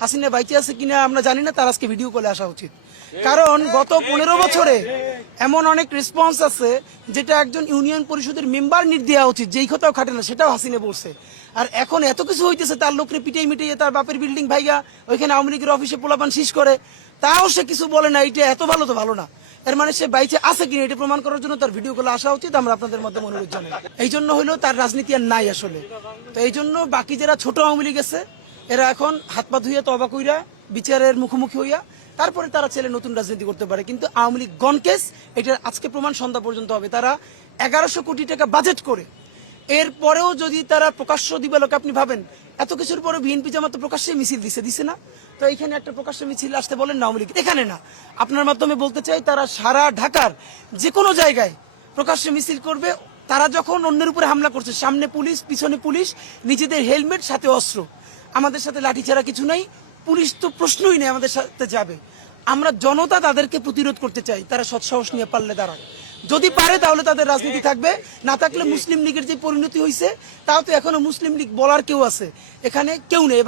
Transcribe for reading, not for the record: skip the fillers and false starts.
হাসিনা বাইচে আছে কিনা আমরা জানি না, তার আজকে ভিডিও কলে আসা উচিত। কারণ গত 15 বছরে এমন অনেক রেসপন্স আছে যেটা একজন ইউনিয়ন পরিষদের মেম্বার দেওয়া উচিত, যেই কথাও খাটে না, সেটাও হাসিনা বলছে। আর এখন এত কিছু হইতেছে, তার লোকরে মিটিয়ে তার বাপের বিল্ডিং ভাইগা ওইখানে আওয়ামী লীগের অফিসে পোলাপান শীষ করে, তাও সে কিছু বলে না। এটা এত ভালো তো ভালো না, এর মানে সে বাইচে আছে কিনা এটা প্রমাণ করার জন্য তার ভিডিও গুলো আসা উচিত। আমরা আপনাদের মধ্যে অনুরোধ জানাই। এই জন্য হইলো তার রাজনীতি আর নাই আসলে। তো এই জন্য বাকি যারা ছোট আওয়ামী লীগ আছে এরা এখন হাত পা ধুইয়া তবা কইরা বিচারের মুখোমুখি হইয়া তারপরে তারা ছেলে নতুন রাজনীতি করতে পারে। কিন্তু আওয়ামী লীগ গন কেস, এটার আজকে প্রমাণ সন্ধ্যা পর্যন্ত হবে। তারা 1100 কোটি টাকা বাজেট করে এরপরেও যদি তারা প্রকাশ্য দিবে, লোক আপনি ভাবেন এত কিছুর পরে বিএনপি জামাত প্রকাশ্যে মিছিল দিছে না? তো এইখানে একটা প্রকাশ্য মিছিল আসতে বলেন না আওয়ামী লীগ, এখানে না। আপনার মাধ্যমে বলতে চাই, তারা সারা ঢাকার যে কোনো জায়গায় প্রকাশ্যে মিছিল করবে। তারা যখন অন্যের উপরে হামলা করছে, সামনে পুলিশ, পিছনে পুলিশ, নিজেদের হেলমেট, সাথে অস্ত্র, আমাদের সাথে লাঠি ছাড়া কিছু নাই। পুলিশ তো প্রশ্নই নেই আমাদের সাথে যাবে। আমরা জনতা তাদেরকে প্রতিরোধ করতে চাই, তারা সৎসাহস নিয়ে পারলে দাঁড়ায়। যদি পারে তাহলে তাদের রাজনীতি থাকবে, না থাকলে মুসলিম লীগের যে পরিণতি হয়েছে, তাও তো এখনো মুসলিম লীগ বলার কেউ আছে, এখানে কেউ নেই।